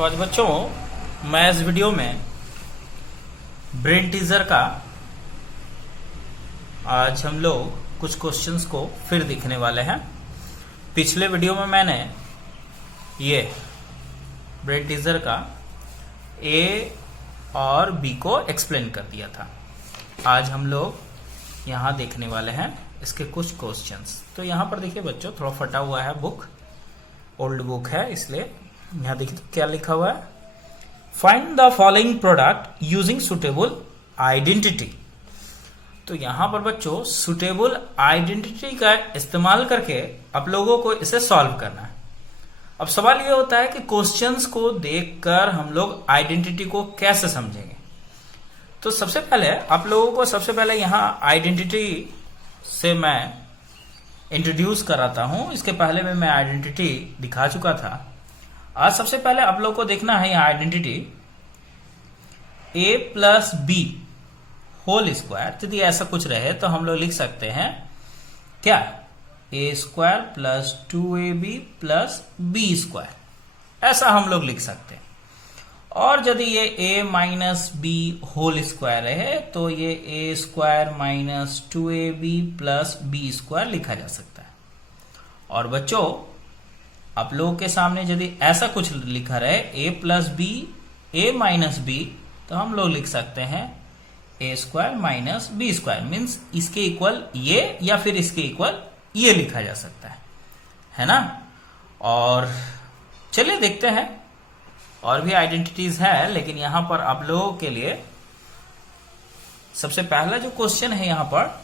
तो आज बच्चों मैं इस वीडियो में ब्रेन टीजर का आज हम लोग कुछ क्वेश्चंस को फिर देखने वाले हैं। पिछले वीडियो में मैंने ये ब्रेन टीजर का ए और बी को एक्सप्लेन कर दिया था। आज हम लोग यहाँ देखने वाले हैं इसके कुछ क्वेश्चंस। तो यहाँ पर देखिए बच्चों, थोड़ा फटा हुआ है बुक, ओल्ड बुक है, इसलिए यहाँ देखिए तो क्या लिखा हुआ है, find the following product using suitable identity. तो यहाँ पर बच्चों सुटेबल आइडेंटिटी का इस्तेमाल करके आप लोगों को इसे सॉल्व करना है। अब सवाल ये होता है कि क्वेश्चंस को देखकर हम लोग आइडेंटिटी को कैसे समझेंगे। तो सबसे पहले आप लोगों को यहाँ आइडेंटिटी से मैं इंट्रोड्यूस कराता हूं। इसके पहले में मैं आइडेंटिटी दिखा चुका था। आज सबसे पहले आप लोगों को देखना है यहाँ identity a plus B whole square. यदि ऐसा कुछ रहे तो हम लोग लिख सकते हैं क्या, a square plus 2ab plus B square, ऐसा हम लोग लिख सकते हैं। और यदि ये a minus B whole square है तो ये a square minus 2ab plus B square लिखा जा सकता है। और बच्चों आप लोगों के सामने यदि ऐसा कुछ लिखा रहे a plus B a minus B, तो हम लोग लिख सकते हैं a square minus B square, means इसके इक्वल ये या फिर इसके इक्वल ये लिखा जा सकता है ना। और चलिए देखते हैं, और भी आइडेंटिटीज है, लेकिन यहां पर आप लोगों के लिए सबसे पहला जो क्वेश्चन है यहाँ पर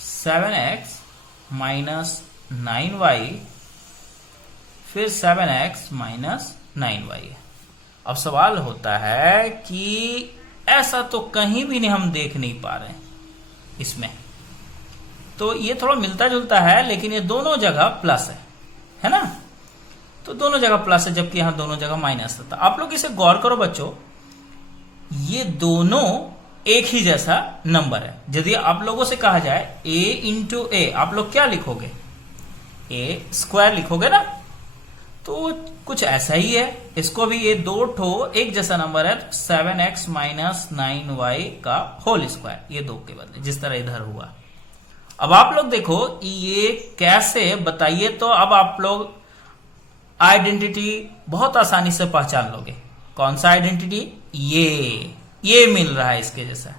7x माइनस 9y फिर 7x माइनस 9y। अब सवाल होता है कि ऐसा तो कहीं भी नहीं हम देख नहीं पा रहे इसमें। तो ये थोड़ा मिलता जुलता है, लेकिन ये दोनों जगह प्लस है ना। तो दोनों जगह प्लस है, जबकि यहां दोनों जगह माइनस था। आप लोग इसे गौर करो बच्चों, ये दोनों एक ही जैसा नंबर है। यदि आप लोगों से कहा जाए a इंटू ए, आप लोग क्या लिखोगे, a स्क्वायर लिखोगे ना। तो कुछ ऐसा ही है, इसको भी ये दो ठो एक जैसा नंबर है, 7x माइनस 9y का होल स्क्वायर, ये दो के बदले जिस तरह इधर हुआ। अब आप लोग देखो ये कैसे बताइए। तो अब आप लोग आइडेंटिटी बहुत आसानी से पहचान लोगे। कौन सा आइडेंटिटी, ये मिल रहा है इसके जैसा,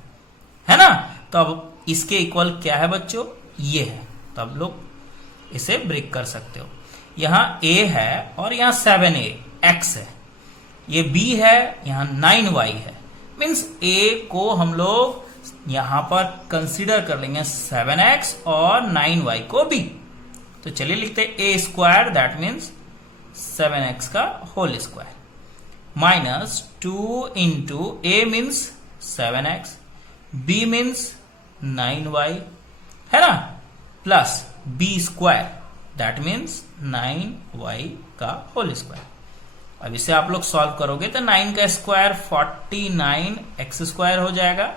है ना। तो अब इसके इक्वल क्या है बच्चों, ये है। तो आप लोग इसे ब्रेक कर सकते हो। यहां a है और यहां 7x है, ये b है, यहां 9y है। मीन्स a को हम लोग यहां पर कंसीडर कर लेंगे 7x और 9y को b। तो चलिए लिखते हैं a square, that means 7x का whole square minus 2 into a means 7x, b means 9y, है ना, plus b square that means 9y का होल स्क्वायर। अब इसे आप लोग सॉल्व करोगे तो 9 का स्क्वायर 49x स्क्वायर हो जाएगा।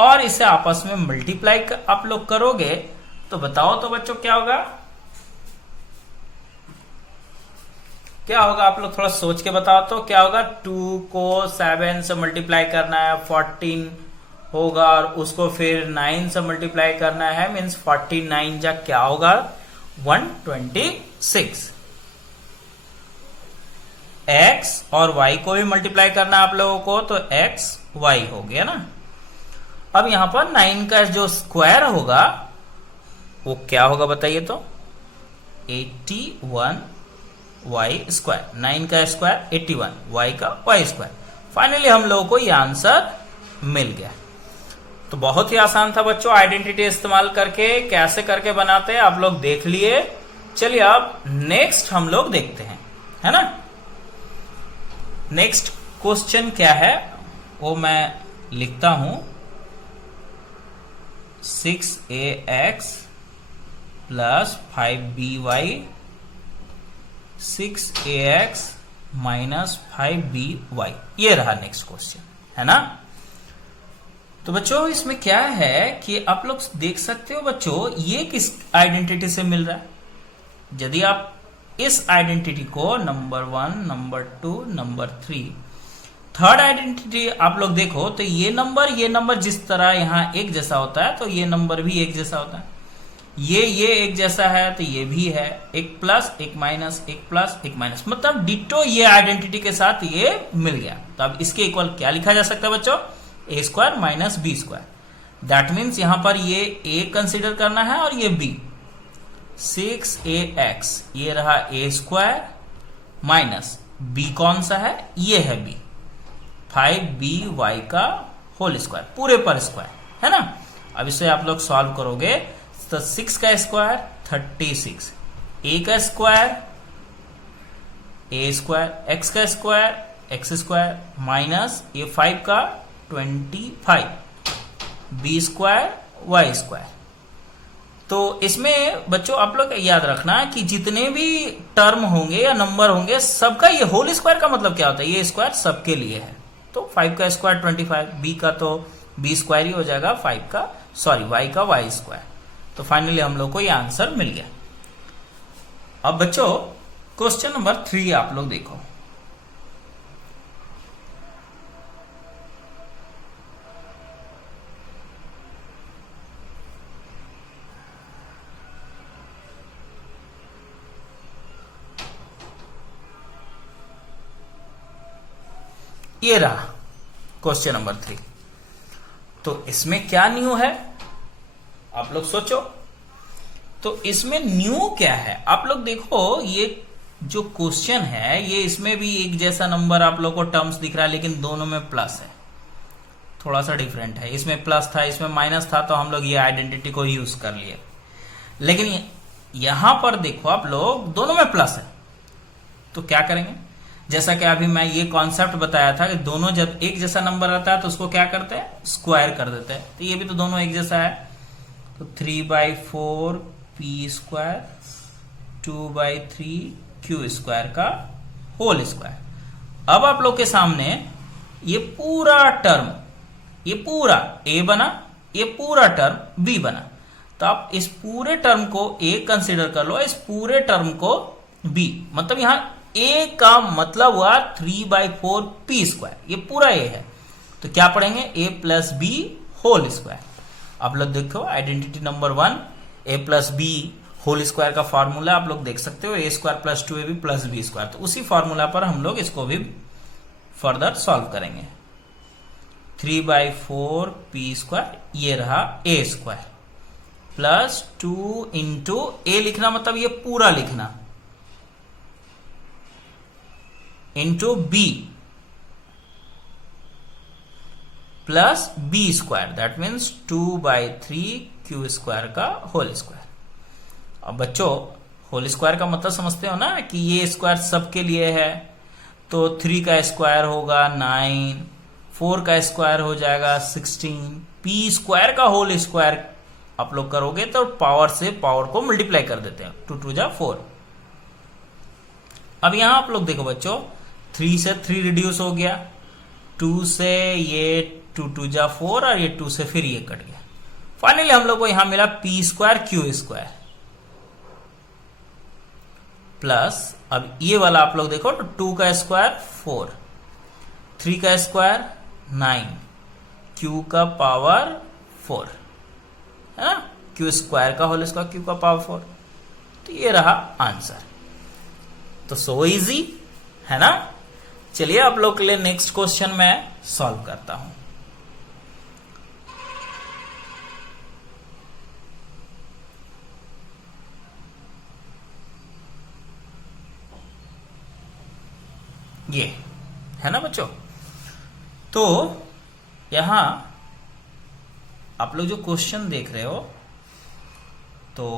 और इसे आपस में मल्टीप्लाई आप लोग करोगे तो बताओ तो बच्चों क्या होगा, क्या होगा, आप लोग थोड़ा सोच के बताओ तो क्या होगा। 2 को 7 से मल्टीप्लाई करना है, 14 होगा, और उसको फिर 9 से मल्टीप्लाई करना है, मीन्स 49 जा क्या होगा, 126। x और y को भी मल्टीप्लाई करना है आप लोगों को, तो x y हो गया ना। अब यहां पर 9 का जो स्क्वायर होगा वो क्या होगा बताइए तो, 81 y स्क्वायर, 9 का स्क्वायर 81, y का y स्क्वायर। फाइनली हम लोगों को यह आंसर मिल गया। तो बहुत ही आसान था बच्चों, आइडेंटिटी इस्तेमाल करके कैसे करके बनाते हैं आप लोग देख लिए। चलिए अब नेक्स्ट हम लोग देखते हैं, है ना। नेक्स्ट क्वेश्चन क्या है वो मैं लिखता हूं, 6ax plus 5by 6ax minus 5by, ये रहा नेक्स्ट क्वेश्चन, है ना। तो बच्चों इसमें क्या है कि आप लोग देख सकते हो बच्चों, ये किस आइडेंटिटी से मिल रहा है। यदि आप इस आइडेंटिटी को number 1, number 2, number 3, third identity आप लोग देखो तो ये नंबर जिस तरह यहां एक जैसा होता है तो ये नंबर भी एक जैसा होता है, ये एक जैसा है तो ये भी है, एक प्लस एक माइनस, एक प्लस एक माइनस, मतलब डिटो ये आइडेंटिटी के साथ ये मिल गया। तो अब इसके इक्वल क्या लिखा जा सकता है बच्चों? A square minus B square. That means यहां पर ये ए कंसिडर करना है और ये बी। 6ax ये रहा ए स्क्वायर माइनस बी कौन सा है? ये है बी, 5by का होल स्क्वायर, पूरे पर स्क्वायर है ना। अब इसे आप लोग सॉल्व करोगे तो 6 का स्क्वायर 36, ए का स्क्वायर ए स्क्वायर, एक्स का स्क्वायर एक्स स्क्वायर माइनस ये 5 का 25, बी स्क्वायर वाई स्क्वायर। तो इसमें बच्चों आप लोग याद रखना कि जितने भी टर्म होंगे या नंबर होंगे सबका ये होल स्क्वायर का मतलब क्या होता है? ये स्क्वायर सबके लिए है। तो 5 का स्क्वायर 25, बी का तो बी स्क्वायर ही हो जाएगा, 5 का सॉरी वाई का वाई स्क्वायर। तो फाइनली हम लोग को ये आंसर मिल गया। अब बच्चों क्वेश्चन नंबर 3 आप लोग देखो। ये रहा क्वेश्चन नंबर 3। तो इसमें क्या न्यू है आप लोग सोचो। तो इसमें न्यू क्या है आप लोग देखो। ये जो क्वेश्चन है ये इसमें भी एक जैसा नंबर आप लोग को टर्म्स दिख रहा है, लेकिन दोनों में प्लस है, थोड़ा सा डिफरेंट है। इसमें प्लस था, इसमें माइनस था, तो हम लोग ये आइडेंटिटी को यूज कर लिए। लेकिन यहां पर देखो आप लोग दोनों में प्लस है, तो क्या करेंगे? जैसा कि अभी मैं ये कॉन्सेप्ट बताया था कि दोनों जब एक जैसा नंबर रहता है तो उसको क्या करते हैं? स्क्वायर कर देते हैं। तो ये भी तो दोनों एक जैसा है, तो 3/4 पी स्क्वायर 2/3 क्यू स्क्वायर का होल स्क्वायर। अब आप लोग के सामने ये पूरा टर्म, ये पूरा ए बना, ये पूरा टर्म बी बना। तो आप इस पूरे टर्म को ए कंसिडर कर लो, इस पूरे टर्म को बी, मतलब यहां ए का मतलब हुआ 3/4 पी स्क्वायर, ये पूरा ए है। तो क्या पढ़ेंगे? A plus B whole square. आप लोग देखो identity number 1 a plus B whole square का फॉर्मूला आप लोग देख सकते हो, a square plus 2ab plus B square. तो उसी फॉर्मूला पर हम लोग इसको भी फर्दर सॉल्व करेंगे। 3/4 पी स्क्वायर ये रहा A square plus 2 into A लिखना मतलब ये पूरा लिखना into B plus B square, that means 2/3 Q square का होल स्क्वायर। अब बच्चों होल स्क्वायर का मतलब समझते हो ना कि ये स्क्वायर सबके लिए है। तो 3 का स्क्वायर होगा 9, 4 का स्क्वायर हो जाएगा 16, पी स्क्वायर का होल स्क्वायर आप लोग करोगे तो पावर से पावर को मल्टीप्लाई कर देते हैं, 2 2 जा 4। अब यहां आप लोग देखो बच्चों 3 से 3 रिड्यूस हो गया, 2 से ये 2 2 जा 4 और ये 2 से फिर ये कट गया। फाइनली हम लोग को यहां मिला P square Q square plus, अब ये वाला आप लोग देखो तो 2 का स्क्वायर 4, 3 का स्क्वायर 9, क्यू का पावर 4 है ना, क्यू स्क्वायर का होल स्क्वायर क्यू का पावर 4। तो ये रहा आंसर। तो सो इजी है ना। चलिए आप लोग के लिए नेक्स्ट क्वेश्चन मैं सॉल्व करता हूं। ये है ना बच्चों। तो यहां आप लोग जो क्वेश्चन देख रहे हो तो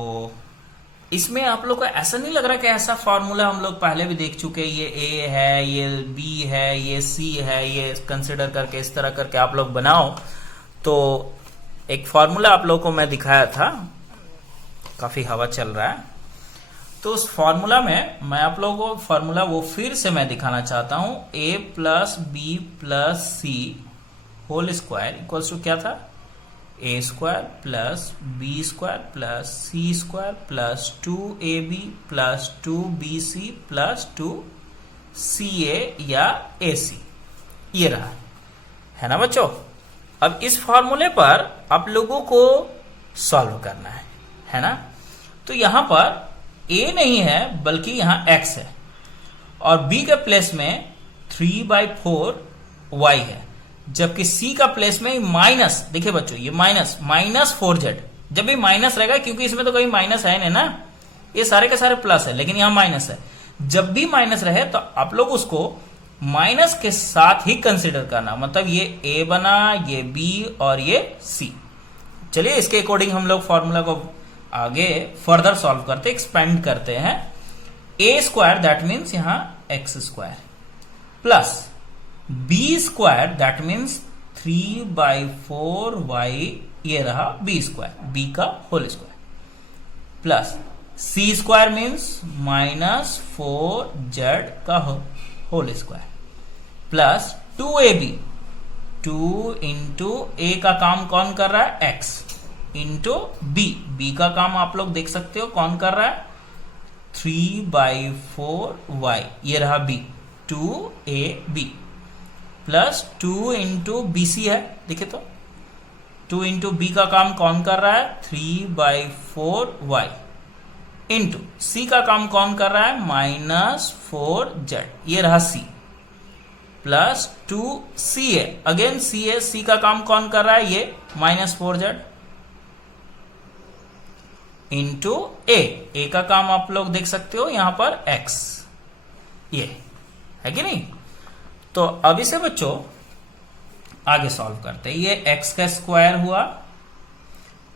इसमें आप लोग को ऐसा नहीं लग रहा कि ऐसा फॉर्मूला हम लोग पहले भी देख चुके, ये ए है, ये बी है, ये सी है, ये कंसिडर करके इस तरह करके आप लोग बनाओ। तो एक फॉर्मूला आप लोग को मैं दिखाया था, काफी हवा चल रहा है, तो उस फॉर्मूला में मैं आप लोगों को फॉर्मूला वो फिर से मैं दिखाना चाहता हूं। a plus b plus c whole square equals to क्या था? A square plus B square plus c square plus 2ab plus 2bc plus 2ca या ac, ये रहा, है ना बच्चों। अब इस फॉर्मूले पर आप लोगों को सॉल्व करना है ना। तो यहां पर a नहीं है बल्कि यहां x है और b के प्लेस में 3/4y है, जबकि c का प्लेस में माइनस, देखिए बच्चों ये माइनस 4z, जब भी माइनस रहेगा क्योंकि इसमें तो कोई माइनस है नहीं ना, ये सारे के सारे प्लस है लेकिन यहां माइनस है, जब भी माइनस रहे तो आप लोग उसको माइनस के साथ ही कंसीडर करना, मतलब ये a बना, ये b और ये c। चलिए इसके अकॉर्डिंग हम लोग फॉर्मूला को आगे फर्दर सॉल्व करते, एक्सपेंड करते हैं। a स्क्वायर दैट मीन्स यहां x square plus b square that means 3/4y, ये रहा b स्क्वायर, b का whole square plus c square means -4z का whole square plus 2ab, 2 into a का काम कौन कर रहा है x, इंटू b का काम आप लोग देख सकते हो कौन कर रहा है 3/4y, ये रहा b, 2ab plus 2 into bc है, देखिए तो 2 इंटू b का काम कौन कर रहा है 3/4y, इंटू c का काम कौन कर रहा है -4z, ये रहा c plus 2ca, again ca, c का काम कौन कर रहा है ये -4z, इंटू a का काम आप लोग देख सकते हो यहां पर x, ये है कि नहीं। तो अब इसे बच्चों आगे सॉल्व करते हैं। ये x का स्क्वायर हुआ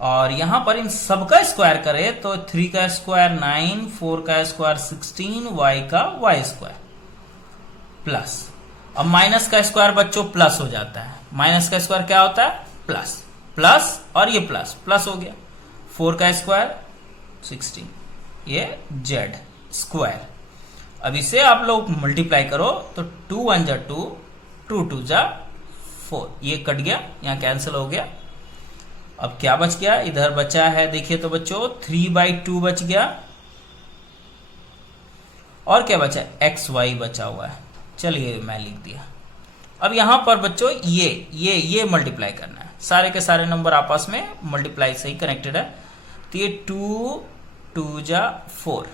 और यहां पर इन सब का स्क्वायर करें तो 3 का स्क्वायर 9, 4 का स्क्वायर 16, y का y स्क्वायर प्लस, अब माइनस का स्क्वायर बच्चों प्लस हो जाता है, माइनस का स्क्वायर क्या होता है प्लस, प्लस और ये प्लस प्लस हो गया, 4 का स्क्वायर 16, ये z स्क्वायर। अब इसे आप लोग मल्टीप्लाई करो तो 2 1 जा 2, 2 2 जा 4, ये कट गया, यहां कैंसिल हो गया। अब क्या बच गया, इधर बचा है देखिए तो बच्चों 3/2 बच गया और क्या बचा एक्स वाई बचा हुआ है, चलिए मैं लिख दिया। अब यहां पर बच्चों ये मल्टीप्लाई करना है, सारे के सारे नंबर आपस में मल्टीप्लाई से ही कनेक्टेड है, तो ये 2 2 जा 4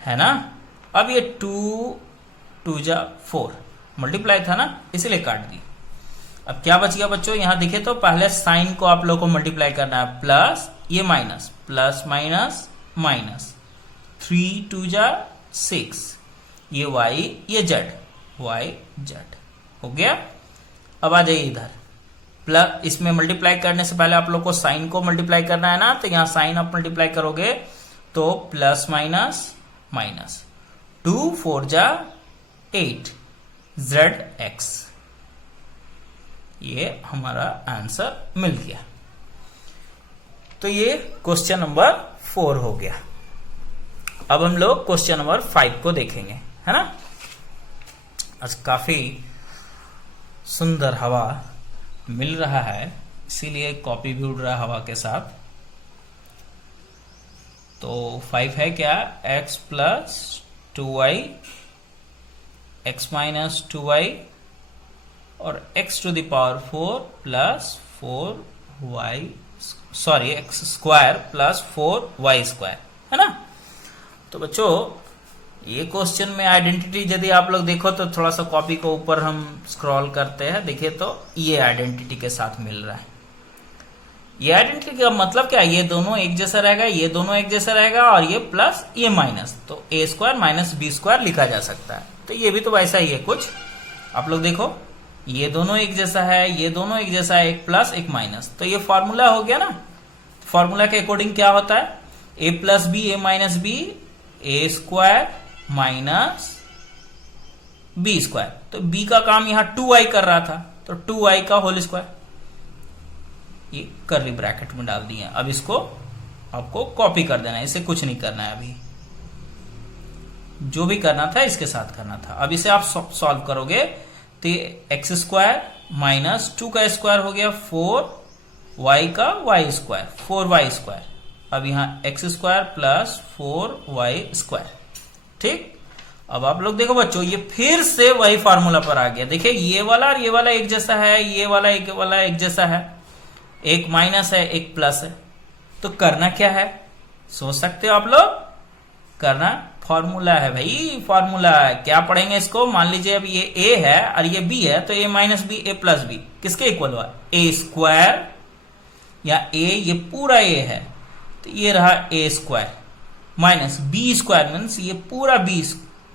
है ना। अब ये 2 2 जा 4 मल्टीप्लाई था ना, इसलिए काट दी। अब क्या बच गया बच्चों, यहां देखे तो पहले साइन को आप लोग को मल्टीप्लाई करना है, प्लस ये माइनस, प्लस माइनस माइनस, 3 2 जा 6, ये y ये z, y z हो गया। अब आ जाइए इधर, प्लस इसमें मल्टीप्लाई करने से पहले आप लोग को साइन को मल्टीप्लाई करना है ना, तो यहां साइन आप मल्टीप्लाई करोगे तो प्लस माइनस माइनस, 2 4 जा 8 zx, ये हमारा आंसर मिल गया। तो ये क्वेश्चन नंबर 4 हो गया। अब हम लोग क्वेश्चन नंबर 5 को देखेंगे, है ना। आज काफी सुंदर हवा मिल रहा है, इसीलिए कॉपी भी उड़ रहा है हवा के साथ। तो 5 है क्या, x plus 2y, x minus 2y और x to the power 4 plus 4y, sorry x square plus 4y square, है ना। तो बच्चों ये क्वेश्चन में आइडेंटिटी यदि आप लोग देखो तो थोड़ा सा कॉपी को ऊपर हम स्क्रॉल करते हैं, देखिए तो ये आइडेंटिटी के साथ मिल रहा है। ये आइडेंटिटी का मतलब क्या, ये दोनों एक जैसा रहेगा, ये दोनों एक जैसा रहेगा और ये प्लस ये माइनस, तो a square minus B square लिखा जा सकता है। तो ये भी तो वैसा ही है कुछ, आप लोग देखो ये दोनों एक जैसा है, ये दोनों एक जैसा है, एक प्लस एक माइनस, तो ये फॉर्मूला हो गया ना। फॉर्मूला के अकॉर्डिंग क्या होता है, a plus B A minus B, A square minus B square, तो b का काम यहां 2y कर रहा था, तो 2y का होल स्क्वायर, ये कर्ली ब्रैकेट में डाल दिए। अब इसको आपको कॉपी कर देना है, इसे कुछ नहीं करना है, अभी जो भी करना था इसके साथ करना था। अब इसे आप सॉल्व करोगे तो एक्स स्क्वायर माइनस 2 का स्क्वायर हो गया 4 y का y स्क्वायर 4y स्क्वायर, अब यहाँ x square plus 4y square. ठीक, अब आप लोग देखो बच्चों, ये फिर से वही फार्मूला पर आ गया। देखिए ये वाला और ये वाला एक जैसा है, ये वाला एक जैसा है, एक माइनस है एक प्लस है। तो करना क्या है, सोच सकते हो आप लोग, करना फॉर्मूला है भाई, फॉर्मूला है। क्या पढ़ेंगे इसको, मान लीजिए अब ये a है और ये b है, तो a minus B a plus B किसके इक्वल हुआ, a स्क्वायर, या a ये पूरा a है तो ये रहा a square minus b square means ये पूरा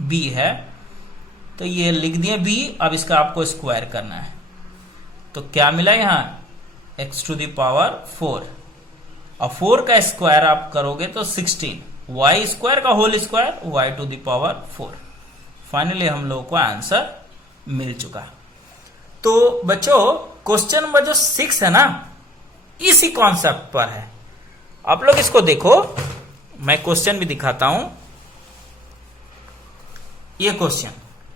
b है, तो ये लिख दिए b। अब इसका आपको स्क्वायर करना है, तो क्या मिला यहाँ x टू द पावर 4, और 4 का स्क्वायर आप करोगे तो 16, y स्क्वायर का whole square y to the power 4। Finally हम लोगों को आंसर मिल चुका। तो बच्चों क्वेश्चन नंबर जो 6 है ना, इसी कॉन्सेप्ट पर है। आप लोग इसको देखो, मैं क्वेश्चन भी दिखाता हूं। ये क्वेश्चन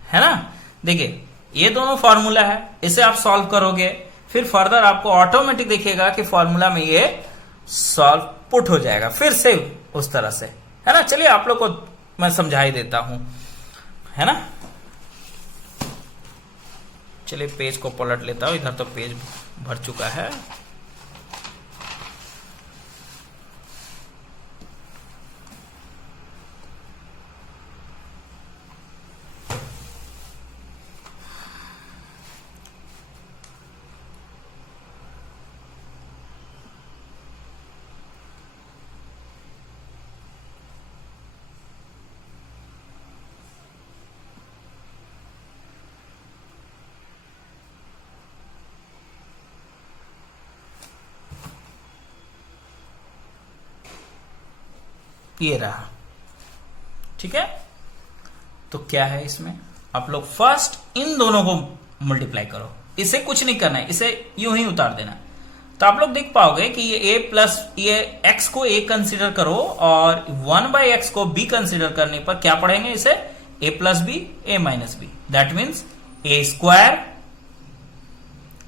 है ना, देखिए ये दोनों फॉर्मूला है, इसे आप सॉल्व करोगे, फिर फर्दर आपको ऑटोमेटिक देखिएगा कि फॉर्मूला में ये सॉल्व पुट हो जाएगा फिर से उस तरह से, है ना। चलिए आप लोग को मैं समझा ही देता हूं, है ना। चलिए पेज को पलट लेता हूं, इधर तो पेज भर चुका है। ये रहा, ठीक है। तो क्या है इसमें, आप लोग फर्स्ट इन दोनों को मल्टीप्लाई करो, इसे कुछ नहीं करना है, इसे यूं ही उतार देना। तो आप लोग देख पाओगे कि ये a प्लस ये x को a कंसिडर करो और 1/x को b कंसिडर करने पर क्या पढ़ेंगे इसे, a plus B a minus B, that means a square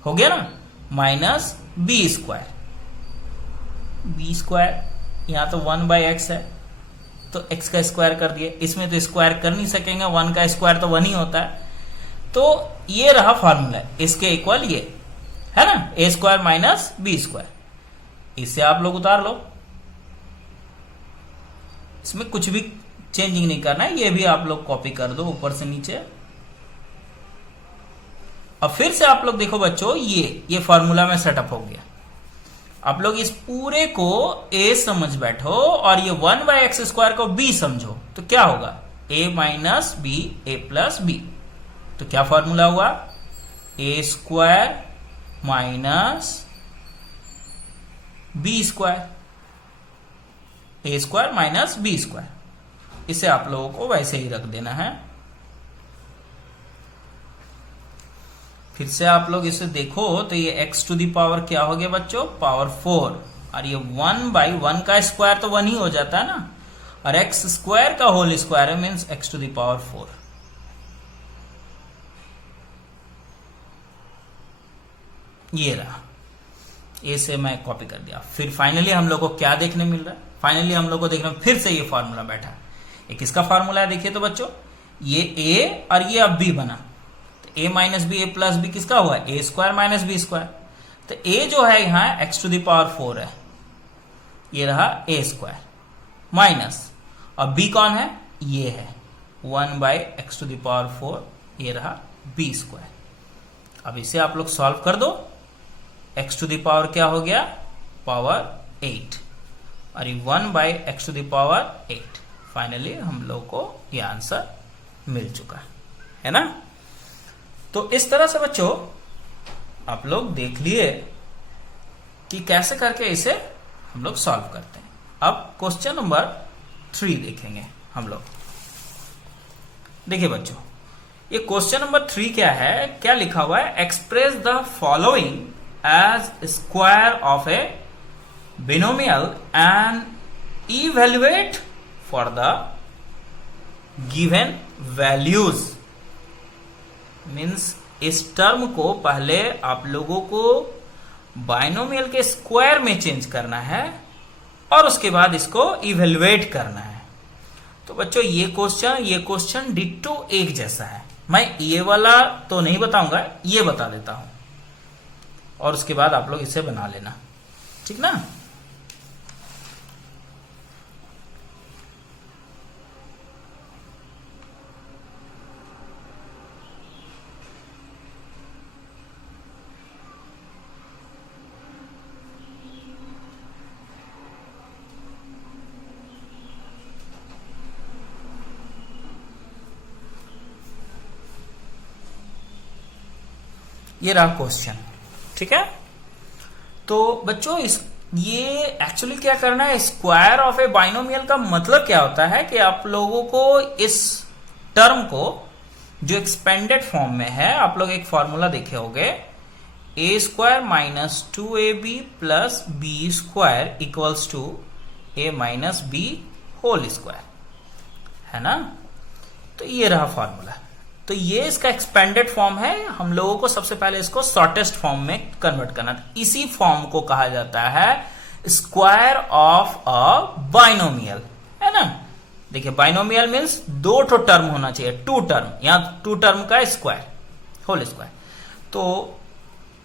हो गया ना minus b square, b square यहां तो 1/x है तो x का स्क्वायर कर दिए, इसमें तो स्क्वायर कर नहीं सकेंगे, 1 का स्क्वायर तो 1 ही होता है। तो ये रहा फॉर्मूला, इसके इक्वल ये है ना, a square minus B square, इसे आप लोग उतार लो, इसमें कुछ भी चेंजिंग नहीं करना है, ये भी आप लोग कॉपी कर दो ऊपर से नीचे। अब फिर से आप लोग देखो बच्चों, ये फॉर्मूला में सेटअप हो गया। आप लोग इस पूरे को a समझ बैठो और ये 1/x स्क्वायर को b समझो, तो क्या होगा, a minus B a plus B. तो क्या फॉर्मूला हुआ, a square minus B square, a square minus B square. इसे आप लोगों को वैसे ही रख देना है। फिर से आप लोग इसे देखो तो ये x टू दी पावर क्या हो गया बच्चों, पावर 4, और ये 1/1 का स्क्वायर तो 1 ही हो जाता है ना, और x स्क्वायर का होल स्क्वायर है means x to the power 4। ये रहा, ए से मैं कॉपी कर दिया। फिर फाइनली हम लोग को क्या देखने मिल रहा है, फाइनली हम लोग को देखने फिर से ये फॉर्मूला बैठा है। ये किसका फॉर्मूला है, देखिए तो बच्चों, ये a और ये अब b बना, a minus B a plus B किसका हुआ, a square minus B square. तो a जो है यहाँ x टू दी पावर 4 है, ये रहा a स्क्वायर माइनस, और b कौन है, ये है 1/x टू दी पावर 4, ये रहा b स्क्वायर। अब इसे आप लोग सॉल्व कर दो, x टू दी पावर क्या हो गया, पावर 8, और ये 1/x to the power 8। Finally हम लोग को ये आंसर मिल चुका है ना। तो इस तरह से बच्चों आप लोग देख लिए कि कैसे करके इसे हम लोग सॉल्व करते हैं। अब क्वेश्चन नंबर 3 देखेंगे हम लोग। देखिए बच्चों, ये क्वेश्चन नंबर 3 क्या है, क्या लिखा हुआ है, express the following as square of a binomial and evaluate for the given values. Means इस टर्म को पहले आप लोगों को बाइनोमियल के स्क्वायर में चेंज करना है और उसके बाद इसको इवेल्युएट करना है। तो बच्चों ये क्वेश्चन डिट्टो एक जैसा है। मैं ये वाला तो नहीं बताऊंगा, ये बता देता हूं और उसके बाद आप लोग इसे बना लेना, ठीक ना। ये रहा क्वेश्चन, ठीक है। तो बच्चों ये एक्चुअली क्या करना है, स्क्वायर ऑफ ए बाइनोमियल का मतलब क्या होता है कि आप लोगों को इस टर्म को जो एक्सपेंडेड फॉर्म में है, आप लोग एक फॉर्मूला देखे होंगे, a square minus 2ab plus B square equals to a minus B whole square, है ना। तो ये रहा फॉर्मूला। तो ये इसका एक्सपेंडेड फॉर्म है। हम लोगों को सबसे पहले इसको शॉर्टेस्ट फॉर्म में कन्वर्ट करना था। इसी फॉर्म को कहा जाता है स्क्वायर ऑफ अ बाइनोमियल, है ना। देखिए बाइनोमियल मीन्स दो ठो टर्म होना चाहिए, टू टर्म, यहां टू टर्म का स्क्वायर, होल स्क्वायर। तो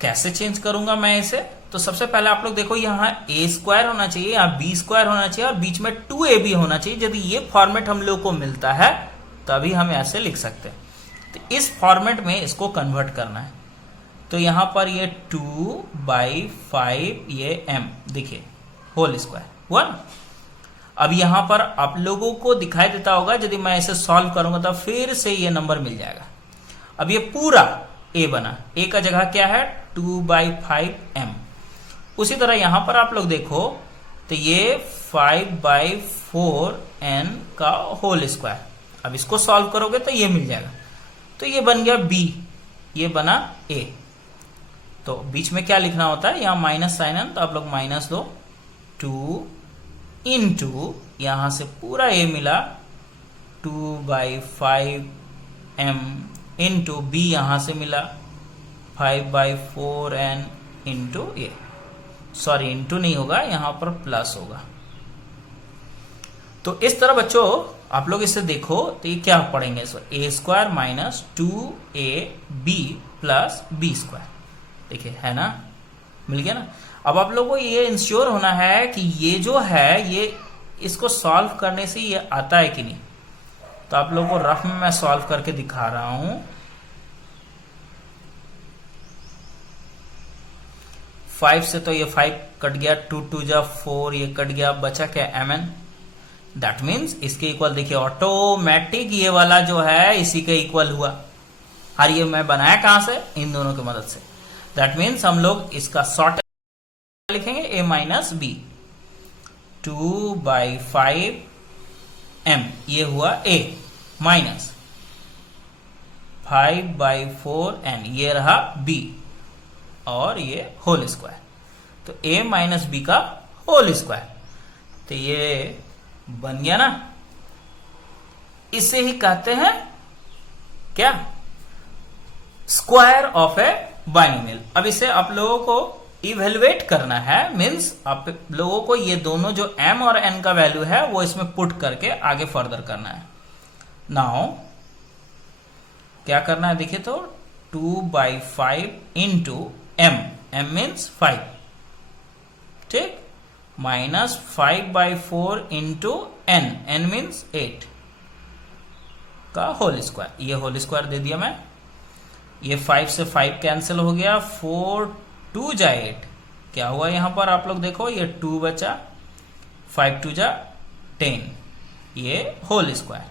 कैसे चेंज करूंगा मैं इसे, तो सबसे पहले आप लोग देखो यहां ए स्क्वायर होना चाहिए, यहां बी स्क्वायर होना चाहिए और बीच में 2ab होना चाहिए। यदि ये फॉर्मेट हम लोग को मिलता है तभी हम ऐसे लिख सकते हैं। तो इस फॉर्मेट में इसको कन्वर्ट करना है। तो यहां पर ये 2/5 ये m देखिए होल स्क्वायर हुआ। अब यहां पर आप लोगों को दिखाई देता होगा, यदि मैं इसे सॉल्व करूंगा तो फिर से ये नंबर मिल जाएगा। अब ये पूरा a बना, a का जगह क्या है 2/5m। उसी तरह यहां पर आप लोग देखो तो ये 5/4n का होल स्क्वायर। अब इसको सॉल्व करोगे तो ये मिल जाएगा। तो ये बन गया b, ये बना a। तो बीच में क्या लिखना होता है, यहां माइनस साइन है तो आप लोग माइनस दो, 2 इंटू यहां से पूरा a मिला 2/5m इंटू b यहां से मिला 5/4n into a। Sorry into नहीं होगा, यहां पर प्लस होगा। तो इस तरह बच्चों आप लोग इसे देखो तो ये क्या पढ़ेंगे, a square minus 2ab plus B square. देखिए है ना, मिल गया ना। अब आप लोगों को ये इंश्योर होना है कि ये जो है ये इसको सॉल्व करने से ये आता है कि नहीं। तो आप लोगों को रफ में मैं सॉल्व करके दिखा रहा हूं। 5 से तो ये 5 कट गया, 2 2 जा 4, ये कट गया, बचा क्या mn। दैट मीन्स इसके इक्वल देखिए ऑटोमेटिक ये वाला जो है इसी के इक्वल हुआ। और ये मैं बनाया कहां से, इन दोनों की मदद से। दैट मीन्स हम लोग इसका शॉर्ट लिखेंगे a माइनस बी 2/5m, ये हुआ a माइनस 5/4n, ये रहा b और ये होल स्क्वायर। तो a माइनस बी का होल स्क्वायर। तो ये बन गया ना। इसे ही कहते हैं क्या, स्क्वायर ऑफ ए बाइनोमियल। अब इसे आप लोगों को इवेल्युएट करना है, मींस आप लोगों को ये दोनों जो m और n का वैल्यू है वो इसमें पुट करके आगे फर्दर करना है। नाउ क्या करना है देखिए, तो 2/5 इंटू m, m मीन्स 5, ठीक, minus 5/4 into n, n means 8 का होल स्क्वायर। ये होल स्क्वायर दे दिया मैं। ये 5 से 5 कैंसिल हो गया, 4 2 जा 8, क्या हुआ यहां पर आप लोग देखो, ये 2 बचा, 5 2 जा 10, ये होल स्क्वायर।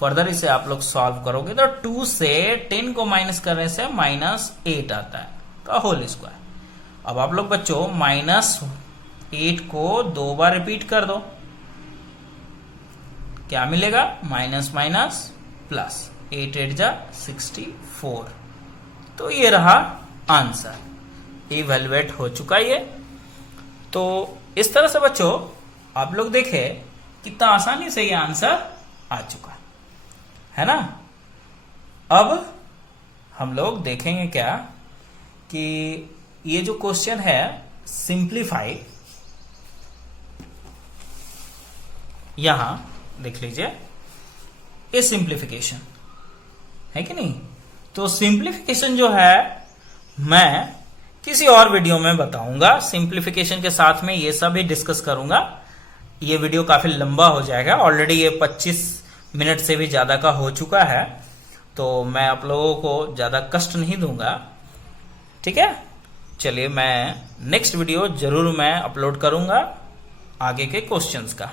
फर्दर इसे आप लोग सॉल्व करोगे तो 2 से 10 को माइनस करने से माइनस 8 आता है का होल स्क्वायर। अब आप लोग बच्चों माइनस 8 को 2 बार रिपीट कर दो, क्या मिलेगा, माइनस माइनस प्लस, 8 8 जा 64। तो ये रहा आंसर, इवेल्युएट हो चुका ये। तो इस तरह से बच्चों आप लोग देखे कितना आसानी से ये आंसर आ चुका है ना। अब हम लोग देखेंगे क्या कि ये जो क्वेश्चन है सिंप्लीफाई, यहां देख लीजिए, ये सिंप्लीफिकेशन है कि नहीं। तो सिंप्लीफिकेशन जो है मैं किसी और वीडियो में बताऊंगा, सिंप्लीफिकेशन के साथ में ये सब ही डिस्कस करूंगा। ये वीडियो काफी लंबा हो जाएगा, ऑलरेडी ये 25 मिनट से भी ज्यादा का हो चुका है, तो मैं आप लोगों को ज्यादा कष्ट नहीं दूंगा, ठीक है। चलिए, मैं नेक्स्ट वीडियो जरूर मैं अपलोड करूंगा आगे के क्वेश्चंस का।